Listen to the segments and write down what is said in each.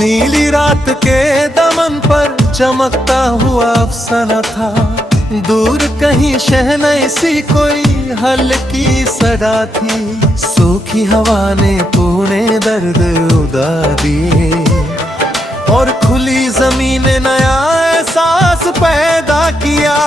नीली रात के दमन पर चमकता हुआ अफसाना था। दूर कहीं शहनाई सी कोई हल्की सदा थी। सूखी हवा ने पूरे दर्द उड़ा दिए और खुली जमीन ने नया एहसास पैदा किया।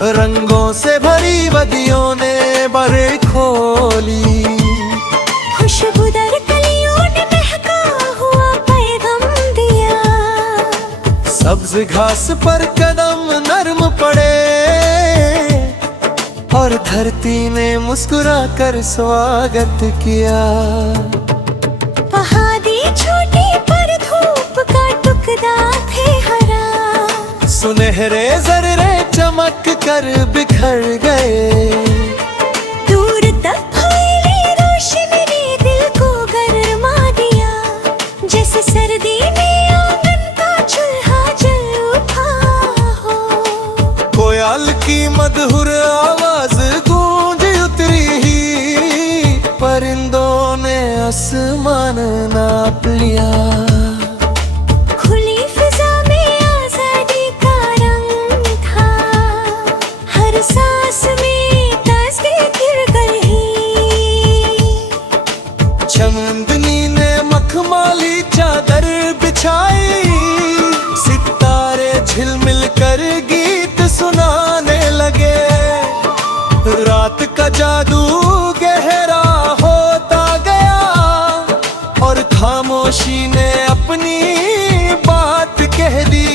रंगों से भरी बदियों ने बरे खोली। खुशबूदार कलियों ने महका हुआ पैगाम दिया। सब्ज घास पर कदम नर्म पड़े और धरती ने मुस्कुरा कर स्वागत किया। पहाड़ी छोटी पर धूप का टुकड़ा थे हरा। सुनहरे जर्रे चमक कर बिखर गए। दूर तक फैली रोशनी ने दिल को गरमा दिया। जैसे सर्दी में आंगन का चूल्हा जल उठा हो। कोयल की मधुर आवाज गूंज उतरी ही। परिंदों ने आसमान नाप लिया। चांदनी ने मखमली चादर बिछाई। सितारे झिलमिल कर गीत सुनाने लगे। रात का जादू गहरा होता गया और खामोशी ने अपनी बात कह दी।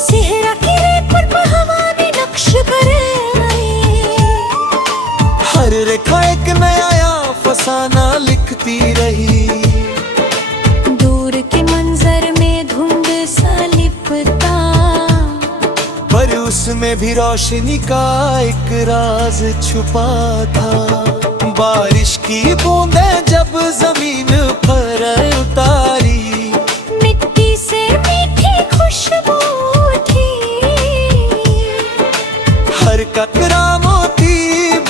सेहरा की रेत पर हवा ने नक्श करे। हर रेखा एक नया फसाना लिखती रही। दूर के मंजर में धुंध सा लिपटा, पर उसमें भी रोशनी का एक राज छुपा था। बारिश की बूंदें जब जमीन पर उतारी, मिट्टी से मीठी खुशबू उठी। हर कतरा मोती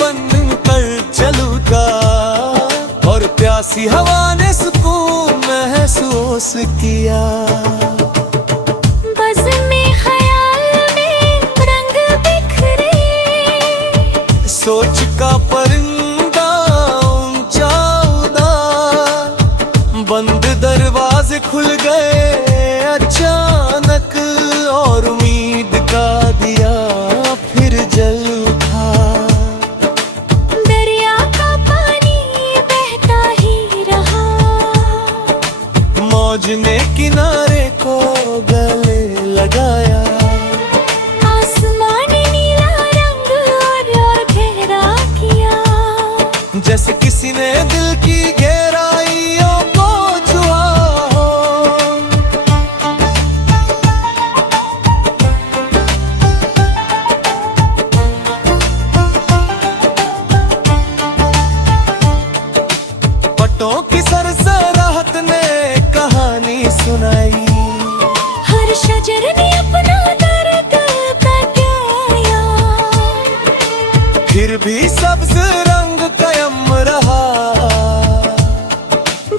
बन कर चलूगा और प्यासी हवा ने सुकून महसूस किया। बज़ में ख्याल में रंग बिखरे। सोच का परिंदा ऊंचा उड़ा। बंद दरवाजे खुल गए अचानक और उम्मीद का दिया फिर जल उठा। दरिया का पानी बहता ही रहा। मौज ने किनारे को गले लगाया। आसमान नीला रंग और गहरा किया। जैसे किसी ने दिल की गहराइयों को छुआ हो। पटों की सरसराहट ने कहानी सुनाई। हर शजर ने अपना दर्द बताया। फिर भी सब्ज रंग कायम रहा।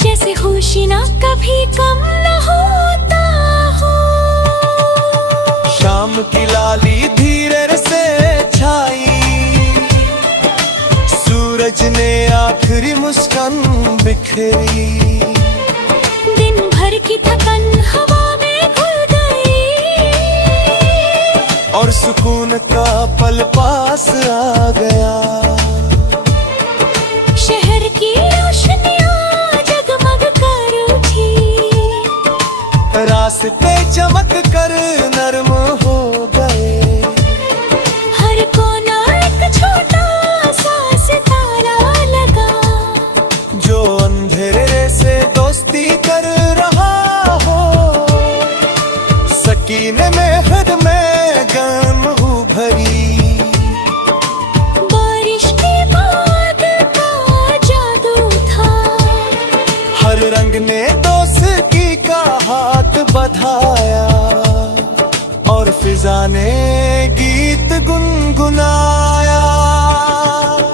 जैसे खुशी ना कभी कम न होता हो। शाम की लाली धीरे से छाई। सूरज ने आखिरी मुस्कान बिखरी। दिन भर की थकन हवा में घुल गई और सुकून का पल पास आ गया। शहर की रोशनियां जगमग कर उठी। रास रास्ते चमक कर नरम हो गए। हर कोना एक छोटा सा सितारा लगा, जो अंधेरे से दोस्ती कर रहा हो, सकीने में हद में गम भरी। बारिश के बाद का जादू था, हर रंग ने दोस्ती का हाथ बढ़ाया, और फिजा ने गीत गुनगुनाया।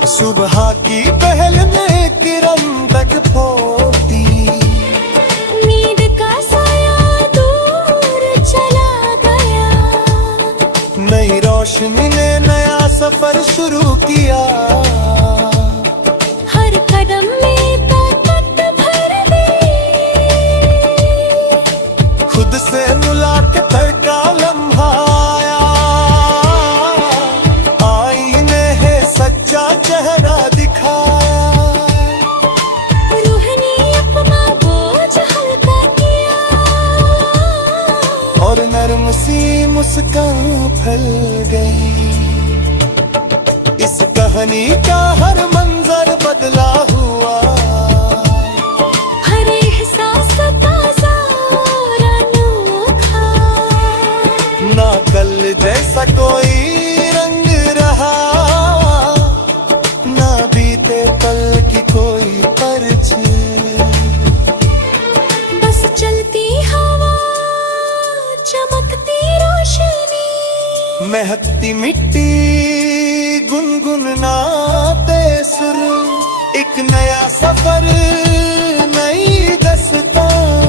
सुबह की पहल में किरण तक पहुंची, नींद का साया दूर चला गया। नई रोशनी ने नया सफर शुरू किया। हर कदम में ताकत भर दी, खुद से मुलाकात का लम्हा आया। आईने है सच्चा चेहरा दिखाया, रूह ने अपना बोझ हल्का किया, और नरम सी मुस्कान फैल गई। इस कहानी का हर मंजर बदला हुआ, हर एहसास ताजा और अनोखा। ना कल जैसा कोई रंग रहा, ना बीते पल की कोई परछाई। बस चलती हवा, चमकती रोशनी, महकती मिट्टी, गुनगुनाते सुर। एक नया सफर, नई दास्तां।